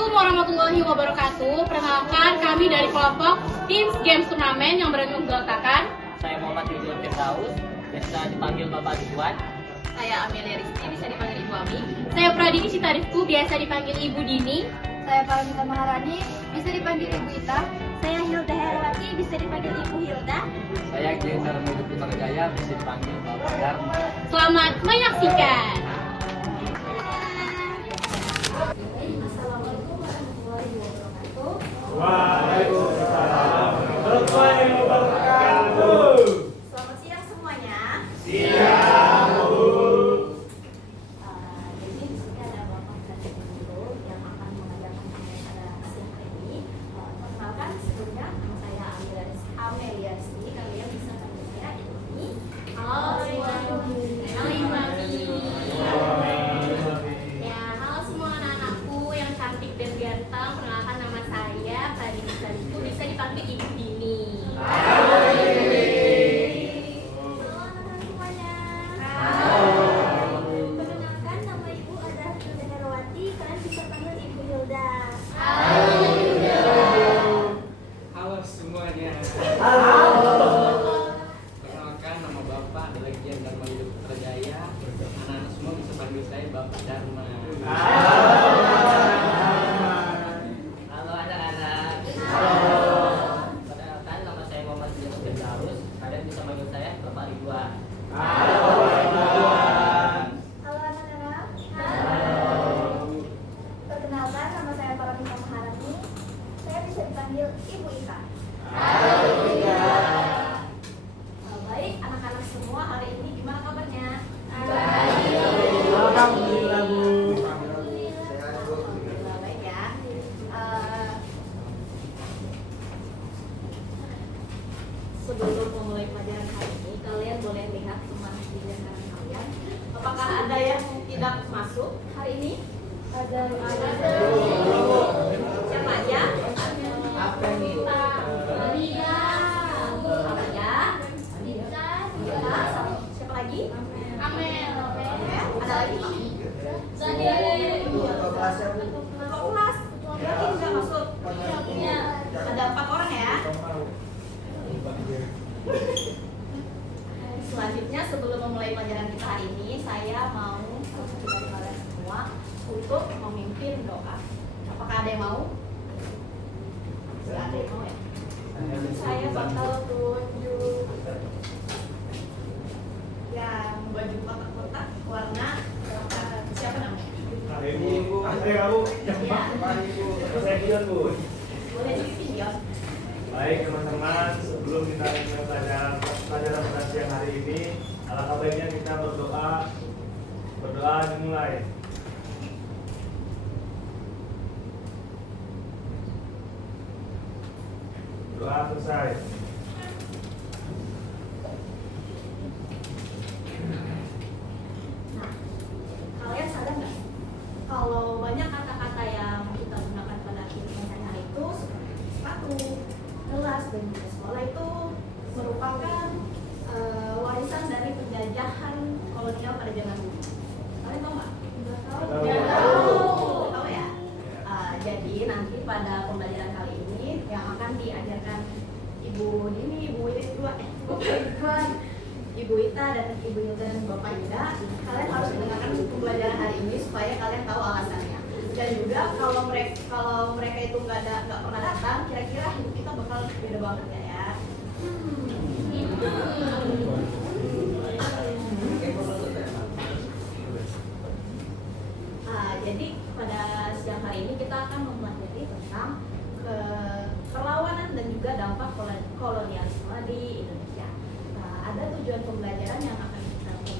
Assalamualaikum warahmatullahi wabarakatuh. Perkenalkan, kami dari kelompok Teams Games Turnamen yang beranggotakan Saya Muhammad Ridwan Firdaus, biasa dipanggil Bapak Ridwan. Saya Amelia Rizky, bisa dipanggil Ibu Ami. Saya Pradini Citarifku, biasa dipanggil Ibu Dini. Saya Paramita Maharani, bisa dipanggil Ibu Ita. Saya Hilda Herawati, bisa dipanggil Ibu Hilda. Saya Geser Medu Putra Jaya, bisa dipanggil Bapak Dharma. Selamat menyaksikan. Assalamualaikum warahmatullahi wabarakatuh. Waalaikumsalam warahmatullahi wabarakatuh. Selamat siang semuanya. Siang, Bu. Jadi di sini ada Bapak dan Ibu guru yang akan mengajarkan kami pada siang hari ini. Perkenalkan sebelumnya nama saya Amelia Rizky. Kalian bisa panggil saya Ibu Ami. Halo Ibu Mami. Ya, halo semua anak-anakku yang cantik dan ganteng. Perkenalkan nama saya Pradini Citarifku, bisa dipanggil Ibu Dini. Halo anak-anak semuanya. Perkenalkan nama Ibu adalah Hilda Herawati. Kalian bisa panggil Ibu Hilda. Halo semuanya. Perkenalkan nama Bapak Delegian Dharma Hidup Putra Jaya. Anak-anak semua bisa panggil saya Bapak Dharma. Halo anak-anak. Perkenalkan, nama saya Muhammad Ridwan Firdaus. Kalian bisa panggil saya Bapak Ridwan. Halo anak-anak. Perkenalkan nama saya Paramita Maharani. Saya bisa dipanggil Ibu Ita. Baik, anak-anak semua hari ini gimana kabarnya? Alhamdulillah, Bu. Alhamdulillah baik ya. Sebelum memulai pelajaran hari ini, kalian boleh lihat semangat di kanan kalian. Apakah ada yang tidak masuk hari ini? Ada. Siapa aja? Anita, Maria, Amalia, Anita, siapa lagi? Amel. Ada lagi? Ketua kelas. Berarti nggak masuk. Ada 4 orang ya. Selanjutnya sebelum memulai pelajaran kita hari ini, saya mau dari kalian semua untuk memimpin doa. Apakah ada yang mau? Tidak ada yang mau ya? Saya bakal tunjuk yang baju kotak-kotak warna siapa namanya? Ibu, saya Bu. Iya. Saya Gion, Bu. Boleh di video. Baik teman-teman, sebelum kita mulai pelajaran pada siang hari ini, alangkah baiknya kita berdoa dimulai. Doa selesai. Nah, kalian sadar nggak? Kalau banyak kata-kata yang kita gunakan pada kehidupan sehari-hari itu seperti sepatu, gelas, dan juga sekolah itu merupakan warisan dari penjajahan kolonial pada zaman dulu. Kalian tahu nggak? Nggak tahu ya. Jadi nanti pada pembelajaran kali ini yang akan diajarkan Ibu Dini, Ibu Ridwan, Ibu Ita dan Ibu Hilda dan Bapak Yuda, kalian harus mendengarkan pembelajaran hari ini supaya kalian tahu alasannya. Dan juga kalau mereka itu nggak pernah datang, kira-kira hidup kita bakal beda banget nggak ya? Jadi pada siang hari ini kita akan mempelajari tentang perlawanan dan juga dampak kolonialisme di Indonesia. Ada tujuan pembelajaran yang akan kita pelajari.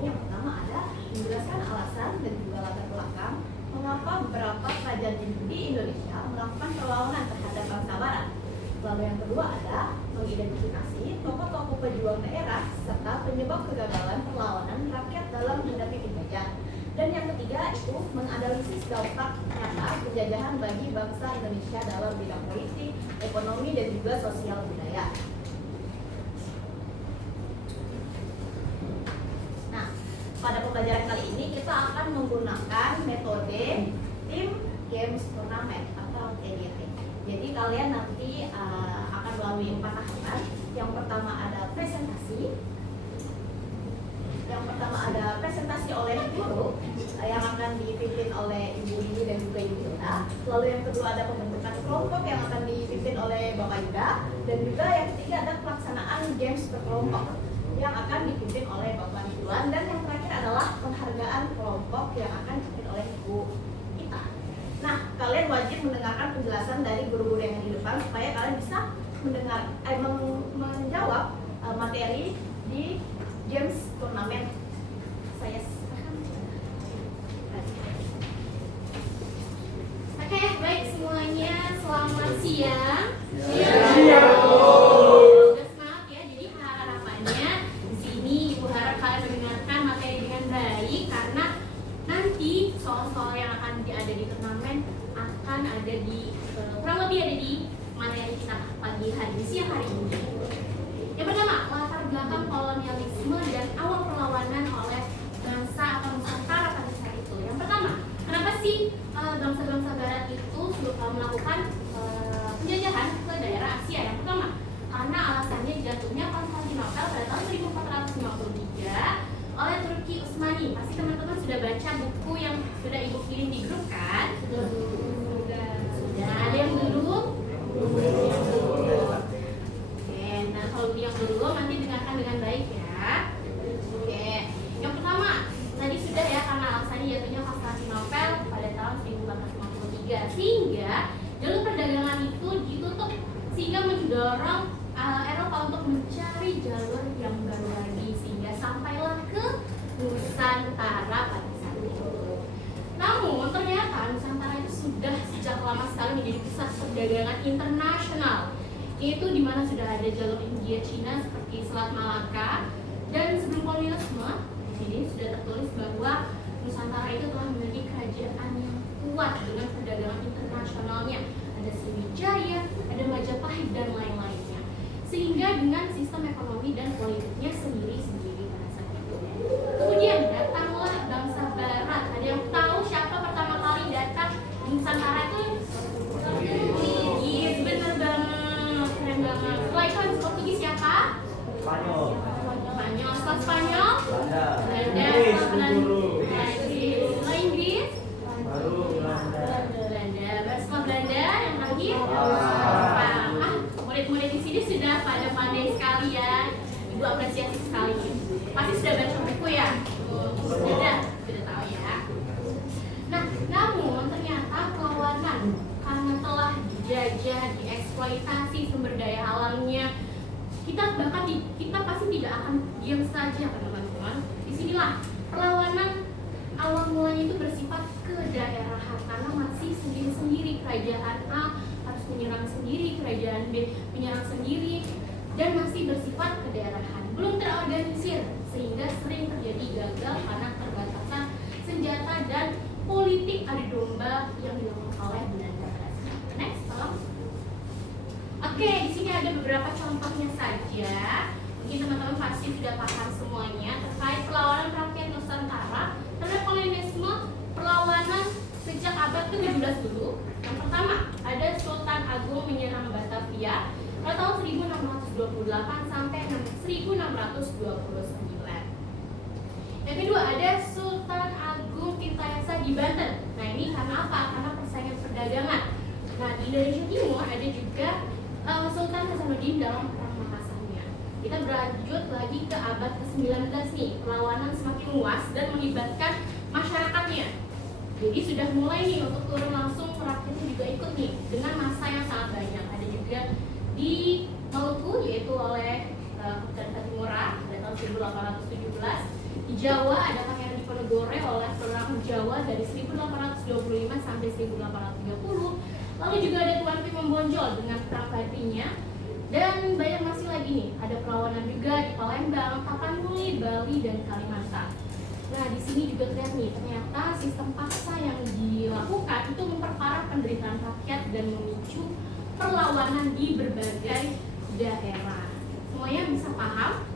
Yang pertama ada menjelaskan alasan dan juga latar belakang mengapa beberapa kerajaan di Indonesia melakukan perlawanan terhadap bangsa Barat. Lalu yang kedua ada mengidentifikasi tokoh-tokoh pejuang daerah serta penyebab kegagalan perlawanan rakyat dalam menghadapi penjajah. Dan yang ketiga itu menganalisis dampak nyata penjajahan bagi bangsa Indonesia dalam bidang politik, ekonomi, dan juga sosial budaya. Nah, pada pembelajaran kali ini kita akan menggunakan metode tim Games Turnamen atau TGT. Jadi kalian nanti akan melalui 4 tahapan. Yang pertama ada presentasi. Yang pertama ada presentasi oleh guru yang akan dipimpin oleh Ibu Lili dan juga Ibu Yuda. Lalu yang kedua ada pembentukan kelompok yang akan dipimpin oleh Bapak Yuda. Dan juga yang ketiga ada pelaksanaan games berkelompok yang akan dipimpin oleh Bapak Ridwan. Dan yang terakhir adalah penghargaan kelompok yang akan dipimpin oleh Ibu Ita. Nah, kalian wajib mendengarkan penjelasan dari guru-guru yang di depan supaya kalian bisa menjawab materi di games turnamen. Saya serahkan. Oke, baik semuanya, selamat siang. Siang. Udah semangat ya. Jadi harapannya di sini Ibu harap kalian mendengarkan materi dengan baik karena nanti soal-soal yang akan ada di turnamen akan ada di kurang lebih ada di materi kita pagi hari di siang hari ini. Yang pertama, latar belakang kolonialisme dan awal perlawanan oleh bangsa atau Nusantara pada saat itu. Yang pertama, kenapa sih bangsa-bangsa Barat itu melakukan penjajahan ke daerah Asia? Yang pertama, karena alasannya jatuhnya Konstantinopel pada tahun 1453 oleh Turki Utsmani. Pasti teman-teman sudah baca buku yang sudah Ibu kirim di grup kan? Sudah. Ada yang belum? Nah, kalau yang belum nanti dengarkan dengan baik ya. Oke. Yang pertama, tadi sudah ya karena alasannya jatuhnya Konstantinopel pada tahun 1453 sehingga jalur perdagangan itu ditutup sehingga mendorong Eropa untuk mencari jalur yang baru lagi sehingga sampailah ke Nusantara pada saat itu. Namun ternyata Nusantara itu sudah sejak lama sekali menjadi pusat perdagangan internasional. Itu di mana sudah ada jalur India Cina seperti Selat Malaka dan sebelum kolonialisme di sini sudah tertulis bahwa Nusantara itu telah memiliki kerajaan yang kuat dengan perdagangan internasionalnya. Ada Sriwijaya, ada Majapahit dan lain-lainnya. Sehingga dengan sistem ekonomi dan politiknya sendiri-sendiri pada saat itu. Kemudian datanglah bangsa Barat. Ada yang tahu siapa pertama kali datang di Nusantara itu? Portugis, bener banget, keren banget. Setelah itu habis Portugis siapa? Spanyol. Spanyol, setelah Spanyol? Belanda. Belanda, Inggris, setelah guru. Inggris. Setelah Inggris? Baru Belanda. Belanda. Setelah Belanda yang terakhir? Jepang. Murid-murid di sini sudah pada pandai sekali ya. Ibu apresiasi sekali. Pasti sudah baca buku ya? Sudah tahu ya. Nah, namun ternyata perlawanan karena telah dijajah, dieksploitasi sumber daya alamnya, kita pasti tidak akan diam saja kan teman-teman. Disinilah perlawanan awal mulanya itu bersifat kedaerahan karena masih sendiri-sendiri. Kerajaan A harus menyerang sendiri, kerajaan B menyerang sendiri, dan masih bersifat kedaerahan, belum terorganisir sehingga sering terjadi gagal karena keterbatasan senjata dan politik adu domba yang dilakukan oleh Belanda. Next, tolong. Oke, di sini ada beberapa contohnya saja. Mungkin teman-teman pasti sudah paham semuanya terkait perlawanan rakyat Nusantara terhadap kolonialisme. Perlawanan sejak abad ke-17 dulu. Yang pertama, ada Sultan Agung menyerang Batavia pada tahun 1628 sampai 1629. Yang kedua, ada Sultan Agung Tirtayasa di Banten. Nah, ini karena apa? Karena persaingan perdagangan. Nah, di Indonesia Timur ada juga Sultan Hasanuddin dalam perang Makassarnya. Kita berlanjut lagi ke abad ke-19 nih. Perlawanan semakin luas dan melibatkan masyarakatnya. Jadi sudah mulai nih untuk turun langsung, rakyatnya juga ikut nih dengan massa yang sangat banyak. Ada juga di Maluku yaitu oleh Sultan Timurah pada tahun 1817. Di Jawa ada Pangeran Diponegoro oleh perang Jawa dari 1825 sampai 1830. Lalu juga ada Tuan Pimom Bonjol dengan perang Padinya. Dan banyak masih lagi nih, ada perlawanan juga di Palembang, Tapanuli, Bali, dan Kalimantan. Nah, di sini juga terlihat nih, ternyata sistem paksa yang dilakukan itu memperparah penderitaan rakyat dan memicu perlawanan di berbagai daerah. Semuanya bisa paham?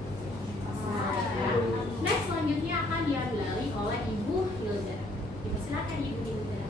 Next, selanjutnya akan diambil oleh Ibu Hilda. Silakan Ibu Hilda.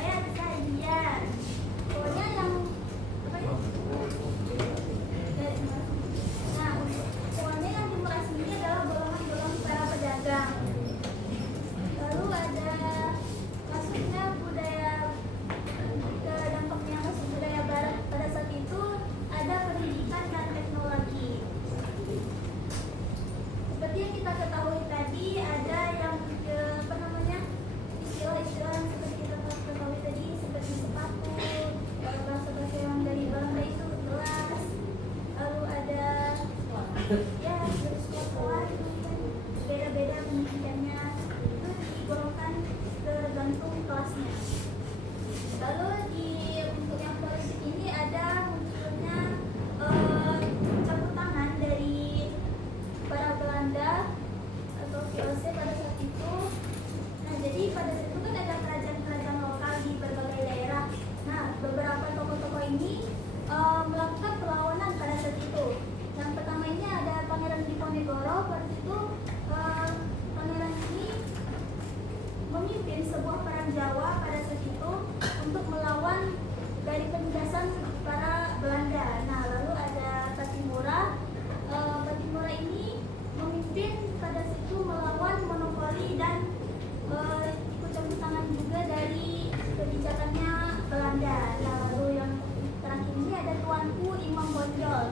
Saya bisa Indian. Pokoknya yang apa ya? Nah, pokoknya yang dimulasi ini adalah golongan-golongan para pedagang. Lalu ada masuknya budaya ke dampaknya masuk budaya barat pada saat itu ada pendidikan dan teknologi. Seperti yang kita ketahui tadi ada yang apa namanya istilah-istilah yang seperti kita ketahui tadi seperti sepatu, bahasa-bahasa yang dari Belanda itu gelas, lalu ada ya dari sekolah beda-beda pendidikannya itu digolongkan tergantung kelasnya. Lalu untuk yang politik ini ada munculnya campur tangan dari para Belanda atau VOC pada saat itu. Nah, jadi pada saat itu kan ada kerajaan-kerajaan lokal di berbagai daerah. Nah, beberapa tokoh-tokoh ini melakukan perlawanan pada saat itu. Yang pertama ini ada Pangeran Diponegoro. Pada itu pangeran ini memimpin sebuah perang Jawa pada saat itu untuk melawan dari penindasan para Belanda. Nah, lalu ada Patimura. Patimura ini memimpin pada saat itu melawan monopoli dan ikut campur tangan juga dari kebijakannya Belanda. Nah, lalu yang terakhir ini ada Tuanku Imam Bonjol.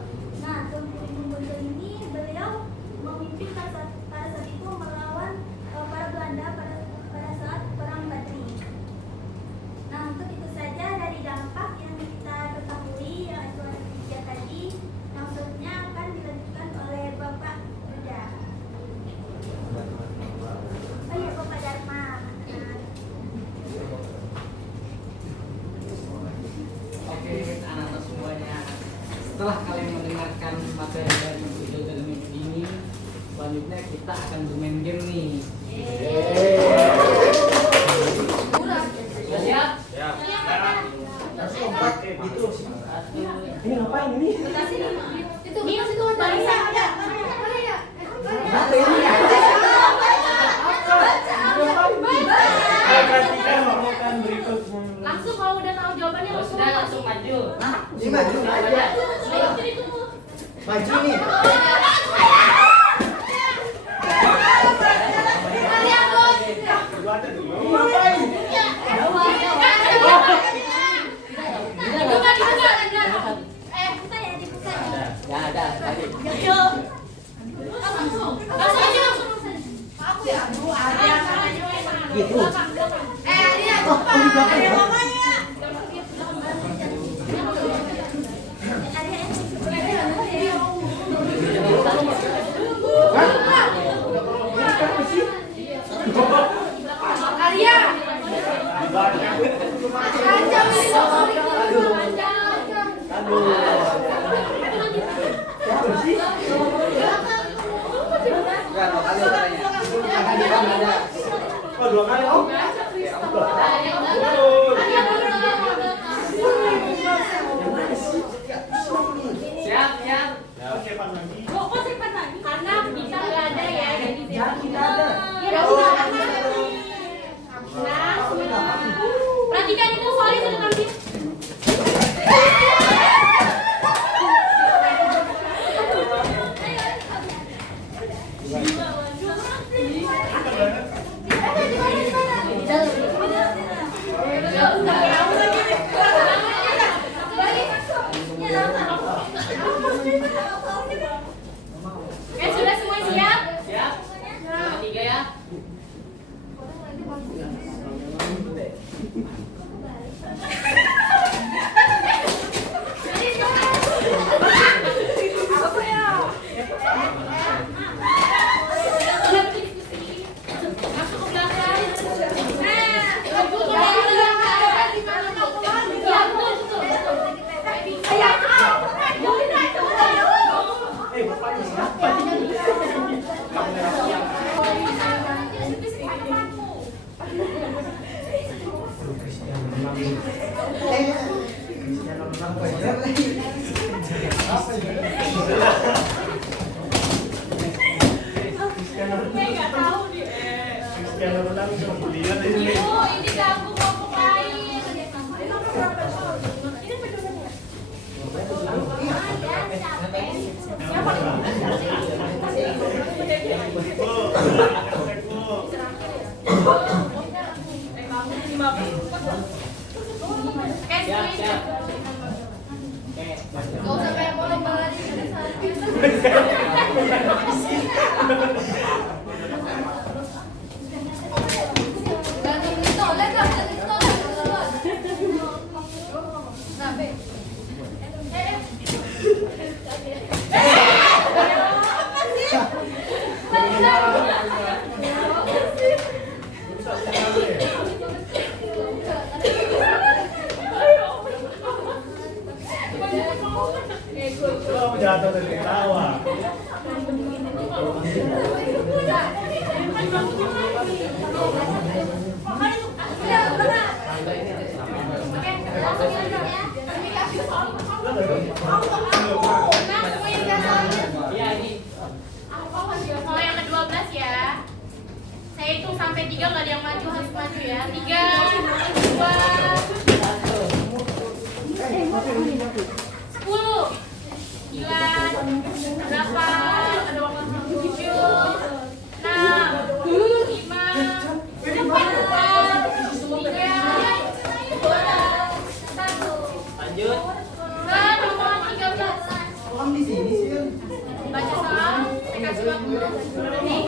Nah, Tuanku Imam Bonjol ini beliau memimpin pada saat itu melawan para Belanda pada saat perang Badri. Nah, untuk itu saja dari dampak yang kita ketahui yang itu ada tiga tadi. Yang selanjutnya akan dilanjutkan oleh Bapak Yuda. Oh iya, Bapak Dharma. Oke, anak-anak semuanya. Setelah kalian mendengarkan materi dari Bu Hilda ini, selanjutnya kita akan bermain game nih. Sudah siap? Ya. Ini ngapain ini? Itu barisan ada. Apa ini ya? Perhatikan omongan berikut. Langsung kalau udah tahu jawabannya Oh, sudah langsung maju. Ini maju aja. Maju nih. Buatnya dulu. Ngapain? Ya ada tadi. Gitu. Oh, dua kali. Oh. Siap, siap. Ya, oke, Pak Nandi. Kok simpan lagi? Karena kita nggak ada ya, jadi Tidak ada. Ya udah. Nah, perhatikan itu soalnya sudah nanti. Sudah semua siap? Siap. Tiga ya. Masuk ke belakang. Cristiano Ronaldo cuma kuliah di sini. Ini ganggu kelompok lain. Siap. Oke, Gak usah kayak bola lagi. Gantung pistolet lah, Nah, Be. Lo jatuh dari tawa. iya ini. Kalau yang ke-12 ya. Saya hitung sampai 3, nggak ada yang maju, harus maju ya. 3, 2, 10, 9, 8, 7, 6, 5, 4, 3, 2, 1. Lanjut. Ke nomor 13. Orang di sini sih. Baca soal, saya kasih waktu. Nih.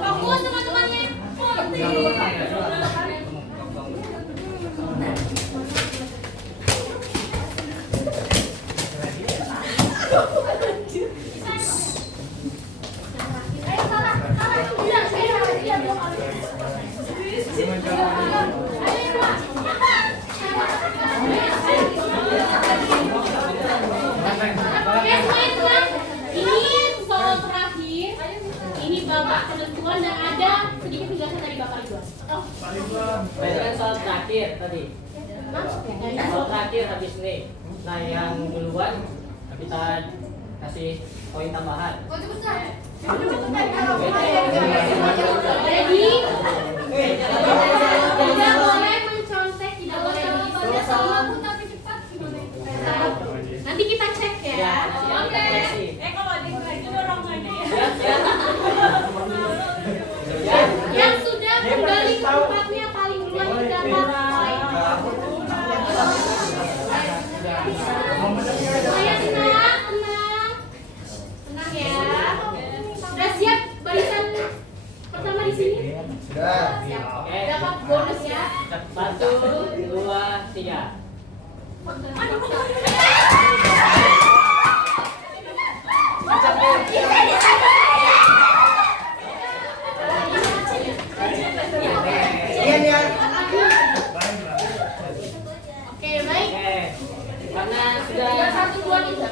Fokus teman-temannya. Ini soal terakhir. Ini babak penentuan dan ada sedikit penjelasan dari Bapak Ridwan. Berarti kan soal terakhir tadi. Soal terakhir habis ini. Nah, yang duluan kita kasih poin tambahan. Ready? Tidak boleh mencontek, tidak boleh nanti kita cek ya. Ya, nanti kita koreksi. Kalau ada lagi orang aja ya. Siap. Yang sudah kembali ke tempatnya paling duluan mendapat poin. Saya tenang ya. Sudah siap barisan pertama di sini? Sudah. Siap. Oke. Dapat bonus ya. 1, 2, 3. Iya ya. Oke, baik. Oke. Karena sudah 1, 2, 3.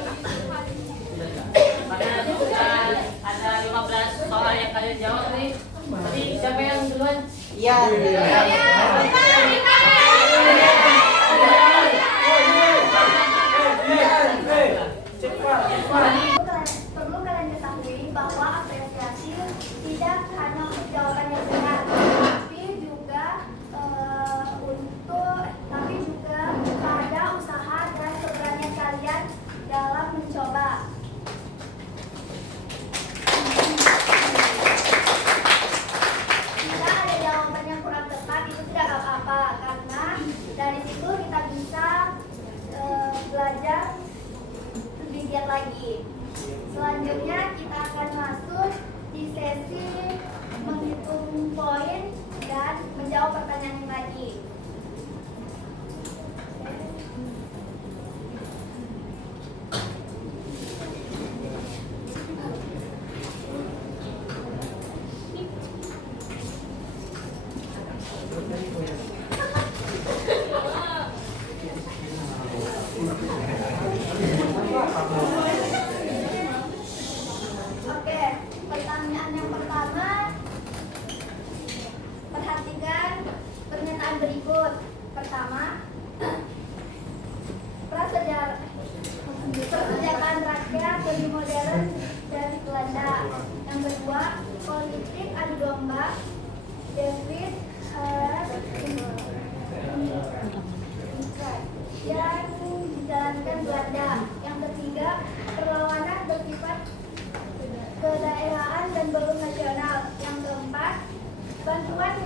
karena sudah ada 15 soal yang kalian jawab nih. Tadi siapa yang duluan? Iya. Perlu kalian ketahui bahwa apresiasi tidak hanya untuk jawaban yang benar, tapi juga pada usaha dan keberanian kalian dalam mencoba. Jika ada jawaban yang kurang tepat itu tidak apa-apa, karena dari situ kita bisa belajar lebih giat lagi. Selanjutnya kita akan masuk di sesi menghitung poin dan menjawab pertanyaan yang lagi. Oke, pertanyaan yang pertama, perhatikan pernyataan berikut. Pertama, persejaraan rakyat lebih modern dari Belanda. Yang kedua, politik adu domba, David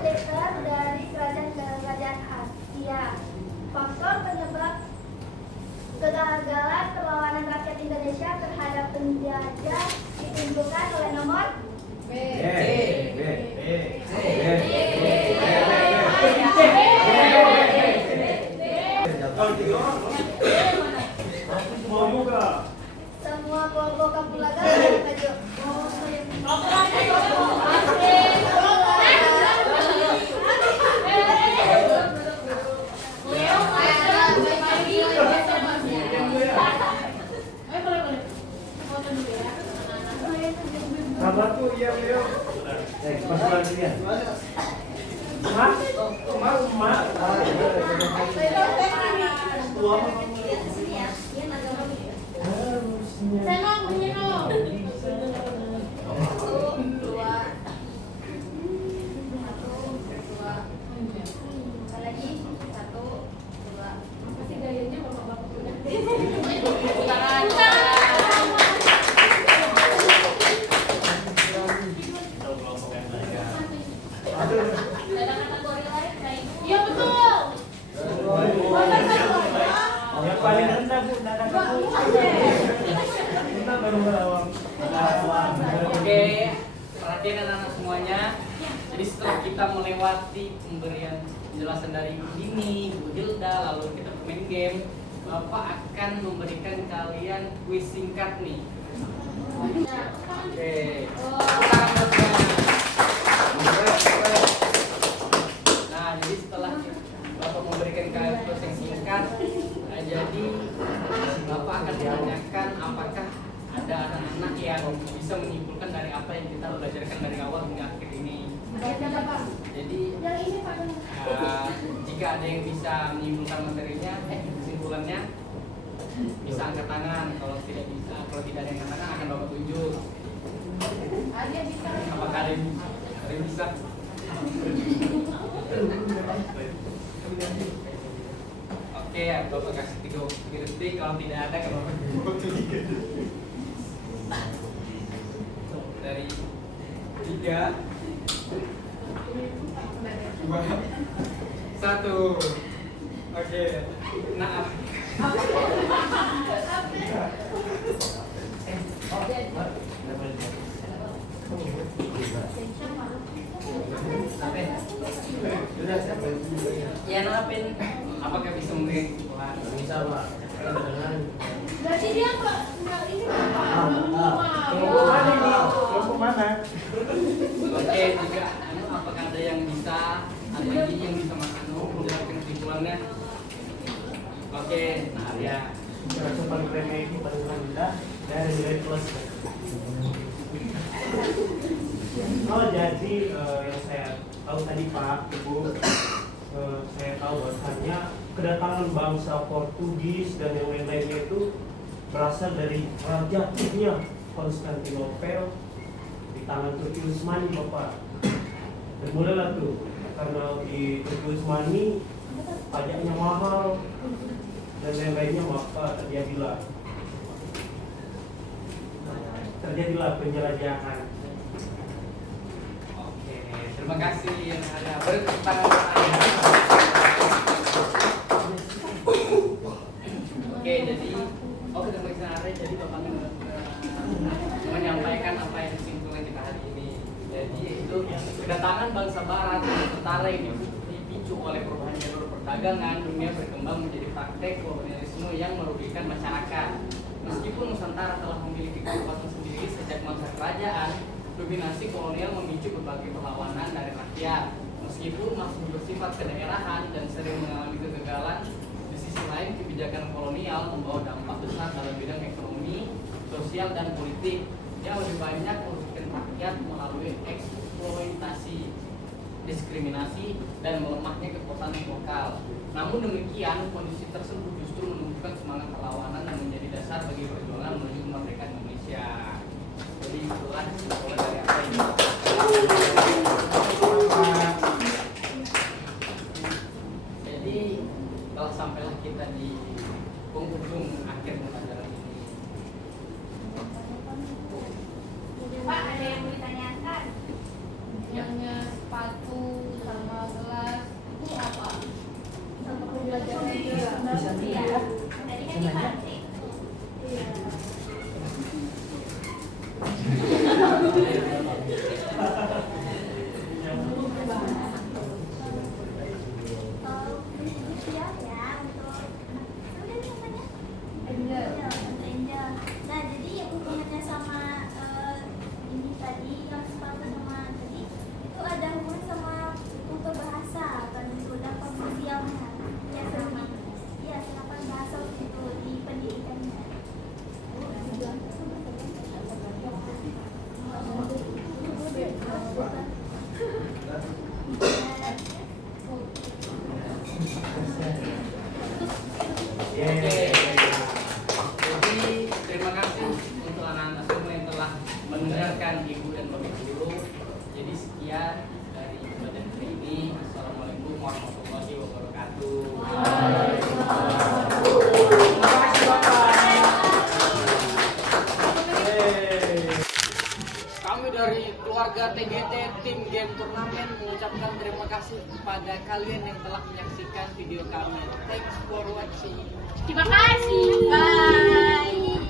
militer dari kerajaan Asia. Faktor penyebab kegagalan perlawanan rakyat Indonesia terhadap penjajah ditunjukkan oleh nomor B. Mau juga. Semua kelompok kapulaga maju. Sabar tuh, iya beliau. Pas lagi ya. Hah? Emak. Senok, menyenok. Lagi 1, 2. Masih gayanya bapak-bapak udah. Ada kategori lain kayak Iya betul. Yang paling rendah Bu, nada kamu. Kita baru berawal. Oke, perhatian anak-anak semuanya. Jadi setelah kita melewati pemberian penjelasan dari Bu Dini, Bu Hilda, lalu kita main game, Bapak akan memberikan kalian kuis singkat nih. Oke. Nah, jadi setelah Bapak memberikan kalian kuis yang singkat, jadi Bapak akan menanyakan apakah ada anak-anak yang bisa menyimpulkan dari apa yang kita belajarkan dari awal hingga akhir ini. Jadi jika ada yang bisa menyimpulkan materinya, kesimpulannya bisa angkat tangan. Kalau tidak bisa, kalau tidak ada yang angkat tangan akan Bapak tunjuk. Apakah ada yang bisa? Oke, Bapak kasih 3 detik. Kalau tidak ada, kan Bapak tunjuk. Dari 3, 2, 1. Oke. Nah. Ya, napin. Apakah bisa memberikan kesimpulan? Bisa Pak. Berarti dia kok ini Kelompok mana ini? Kelompok mana? Oke, juga apakah ada yang bisa, ada lagi yang bisa Mas Anu menjelaskan kesimpulannya? Oke, nah ya. Rasa paling remeh ini paling rendah dari nilai plus. Oh jadi yang saya tahu tadi Pak, Ibu, saya tahu bahwasannya kedatangan bangsa Portugis dan yang lain-lainnya itu berasal dari Raja Turkinya Konstantinopel di tangan Turki Utsmani Bapak. Dan mulailah tuh karena di Turki Utsmani pajaknya mahal dan lain-lainnya, maka terjadilah penjelajahan. Oke, terima kasih yang ada bertangan. Oke, jadi terima kasih. Jadi Bapak menyampaikan apa yang kesimpulan kita hari ini. Jadi itu kedatangan bangsa Barat Nusantara ini dipicu oleh perubahan jalur perdagangan, dunia berkembang menjadi praktek kolonialisme yang merugikan masyarakat. Meskipun Nusantara telah memiliki kekuatan sendiri sejak masa kerajaan, dominasi kolonial memicu berbagai perlawanan dari rakyat. Meskipun masih bersifat kedaerahan dan sering mengalami kegagalan, di sisi lain kebijakan kolonial membawa dampak besar dalam bidang ekonomi, sosial, dan politik yang lebih banyak merugikan rakyat melalui eksploitasi, diskriminasi, dan melemahnya kekuatan lokal. Namun demikian, kondisi tersebut justru menunjukkan semangat perlawanan dan menjadi dasar bagi perjuangan menuju kemerdekaan Indonesia. Jadi itulah kesimpulan dari apa ini. Jadi kalau sampailah kita di penghujung akhir pembelajaran ini. Pak, ada yang mau ditanyakan? yang sepatu sama Jadi terima kasih untuk anak-anak semua yang telah mendengarkan ibu dan bapak guru. Jadi sekian dari badan ini. Assalamualaikum warahmatullahi wabarakatuh. Kami dari keluarga TGT Tim Game Turnamen mengucapkan terima kasih kepada kalian yang telah menyaksikan video kami. Thanks for watching. Terima kasih. Bye.